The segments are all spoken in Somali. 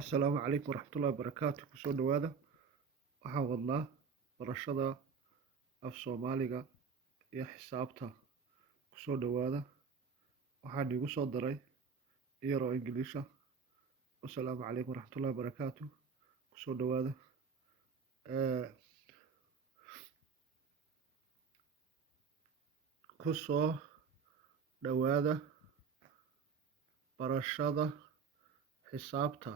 Assalaamu calaykum waraxmatullaahi wabarakaatu. Kusoo dhawaada. Waxaan wadnaa barashada af Soomaaliga iyo xisaabta. Kusoo dhawaada. Waxaan igu soo daray iyaroo Ingiliisha. Assalaamu calaykum waraxmatullaahi wabarakaatu. Kusoo dhawaada. Kusoo dhawaada barashada xisaabta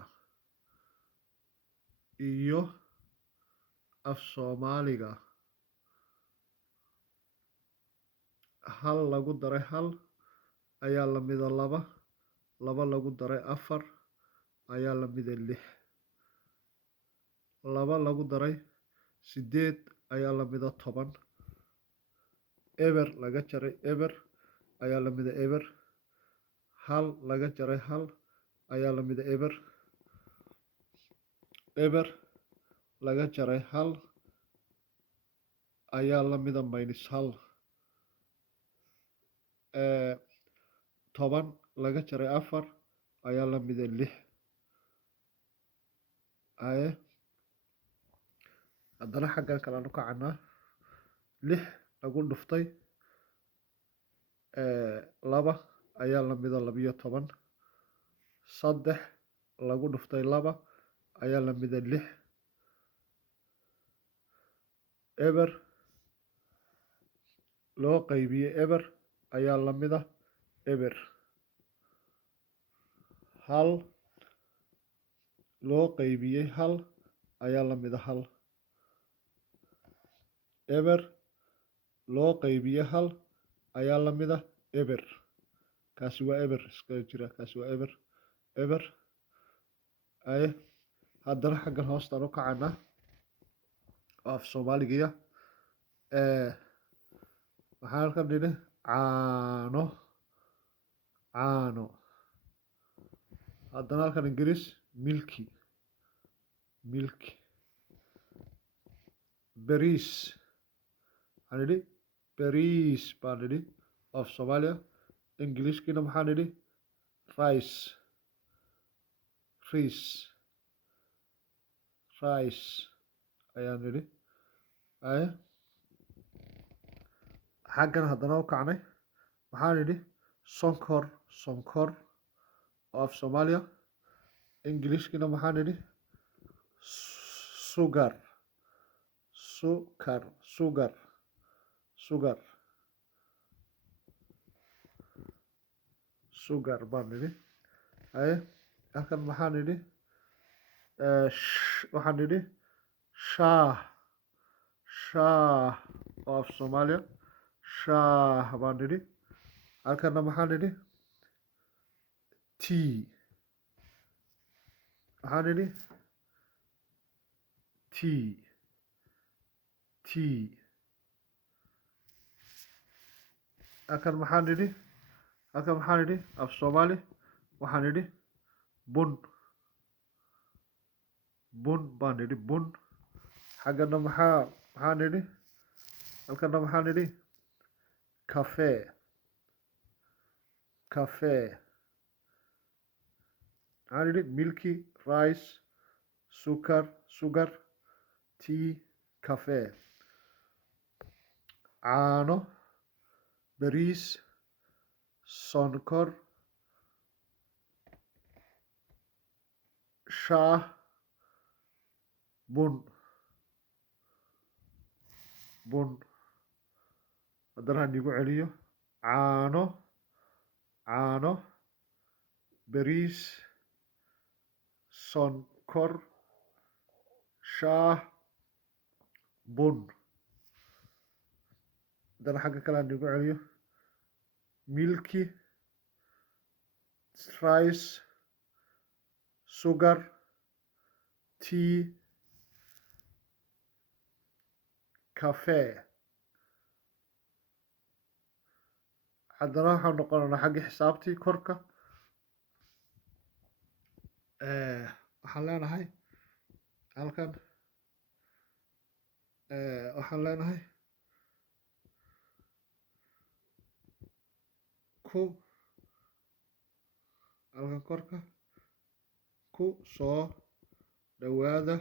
iyo af Soomaaliga. Hal lagu daray hal ayaa la mida laba. Laba lagu daray afar ayaa la mida lix. Laba lagu daray sideed ayaa la mida 10. Eber laga jaray eber ayaa la mida eber. Hal laga jaray hal ayaa la mida eber. Eber laga jaray hal ayaa la mida minus hal. 10 laga jaray afar ayaa la mida 6. Haddana xaggan kale aanu kacanaa 6 lagu dhuftay 2 ayaa la mida 12. 3 lagu dhuftay 2 ayaa la mida 6. Eber loo qaybiyey eber ayaa la mida eber. Hal loo qaybiyey hal ayaa la mida hal. Eber loo qaybiyey hal ayaa la mida eber. Kaasi waa eber iska jira. Kaasi waa eber. Eber. Haddana xaggan hoostaan u kacanaa af Soomaaliga. Waxaan halkan nidhi caano. Caano. Haddana halkan Ingiriis milky. Milky. Bariis. Waxaan nidhi bariis baan nidhi af Soomaaliya. Ingiliiskina maxaan nidhi rice. Rice. Rice ayaan nidhi. Xaggan haddana u kacnay waxaan nidhi sonkor. Sonkor oo af Soomaaliya. Ingiliiskina maxaan nidhi sugar. Sugar. Sugar. Sugar. Sugar baan nidhi. Halkan maxaan nidhi waxaan nidhi shaah. Shaah oo af Soomaaliya. Shaah baan nidhi. Halkanna maxaan nidhi tea. Waxaan nidhi tea. Tea. Halkan maxaan nidhi af Soomaali waxaan nidhi bun. Bun baan nidhi bun. Xagganna maxaan nidhi halkanna maxaan nidhi cafe. Cafe. Maxaan nidhi milky, rice, sugar, tea, cafe. Caano, bariis, sonkor, shaah, bun. Bun. Haddana aan igu celiyo caano. Caano, bariis, sonkor, shaah, bun. Haddana xagga kale aan igu celiyo milky, rice, sugar, tea, cafe. Haddana waxaan noqonaynaa xagga xisaabtii korka. Waxaan leenahay halkan waxaan leenahay halkan korka ku soo dhawaada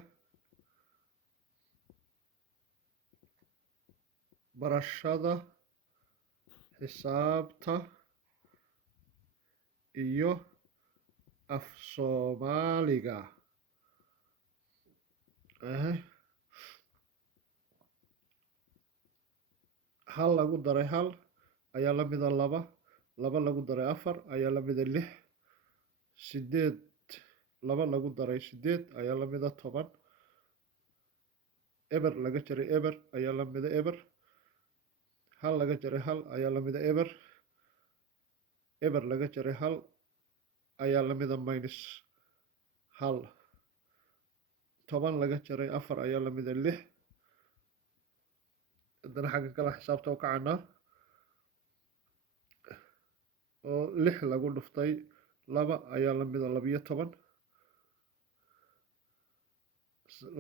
barashada xisaabta iyo af Soomaaliga. Hal lagu daray hal ayaa la mida laba, laba lagu daray afar ayaa la mida lix, sideed laba lagu daray sideed ayaa la mida 10, eber laga jaray eber ayaa la mida eber, hal laga jaray hal ayaa la mida eber, eber laga jaray hal ayaa la mida minus hal, 10 laga jaray afar ayaa la mida 6. haddana xagga kale xisaabta u kacanaa oo 6 lagu dhuftay 2 ayaa la mida 12,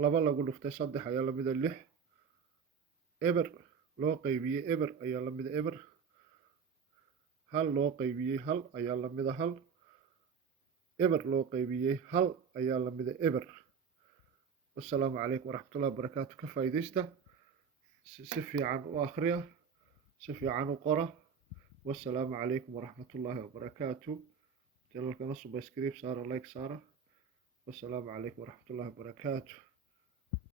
2 lagu dhuftay 3 ayaa la mida 6, eber loo qaybiyey eber ayaa la mida eber, hal loo qaybiyey hal ayaa la mida hal, eber loo qaybiyey hal ayaa la mida eber. Wassalaamu calaykum waraxmatullahi wabarakaatu. Ka faa'iidaysta, si fiican u akhriya, si fiican u qora. Wassalaamu calaykum waraxmatullahi wabarakaatu. Channelkana subscribe saara, like saara. Wassalaamu calaykum waraxmatullahi wabarakaatu.